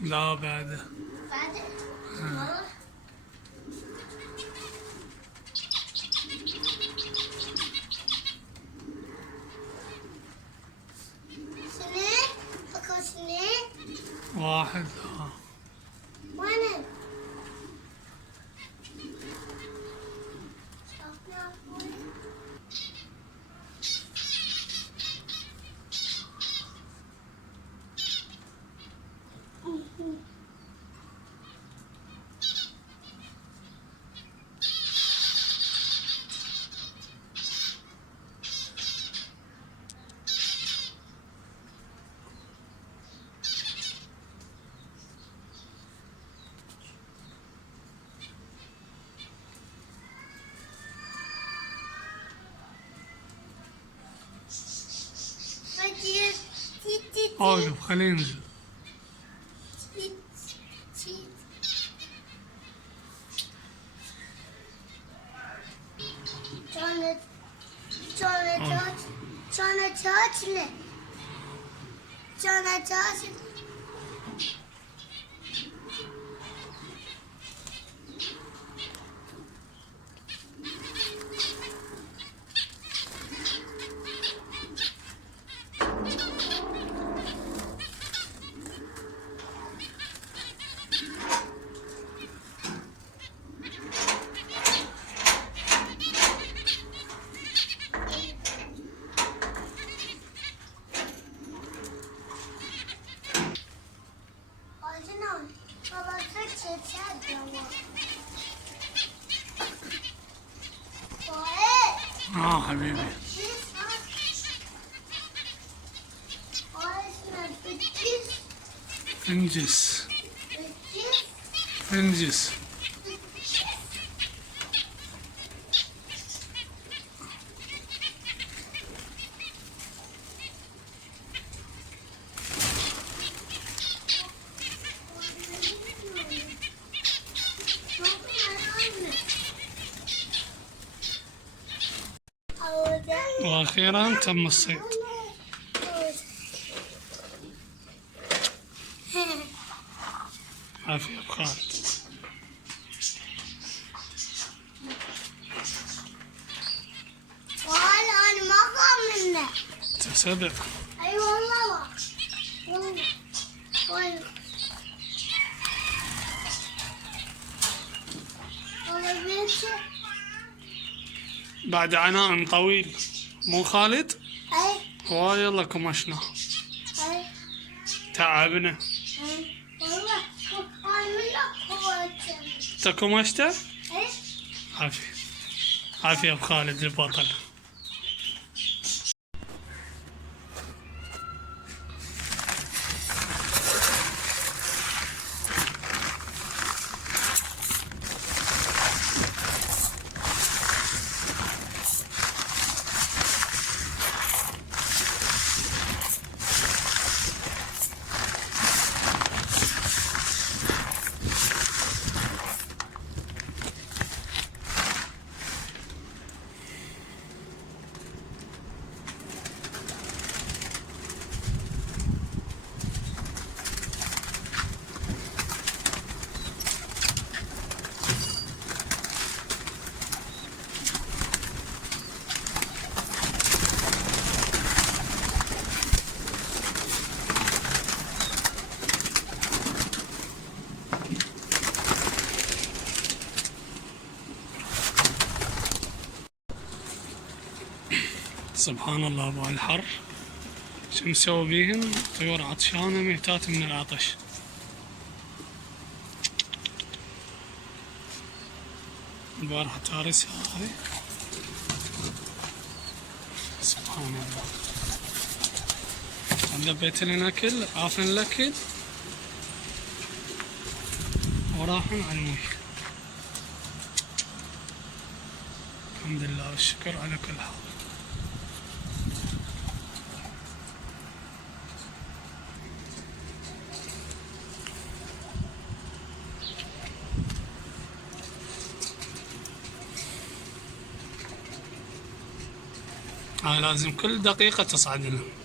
لا بعده. بعده؟ والله. سنين؟ أكو سنين؟ واحد. وين؟ شافنا أخوي؟ اوقف خليه ينزل. حبيبي. فنجس فنجس. وأخيرا تم الصيد. عافية أبو خالد. أنا ما أخاف منه. تسبع. أي والله والله. بعد عناء طويل مو خالد؟ أي والله كمشنا. أي تعبنا. والله انت كمشته؟ أي عافية عافية أبو خالد البطل. سبحان الله أبو الحر شو مسوي بيهم؟ طيور عطشانة ميتات من العطش. البارحة تارسها هذه. سبحان الله. دبيت لنا أكل عافن الأكل وراحن على المي. الحمد لله والشكر على كل حال. هاي لازم كل دقيقة تصعد لنا.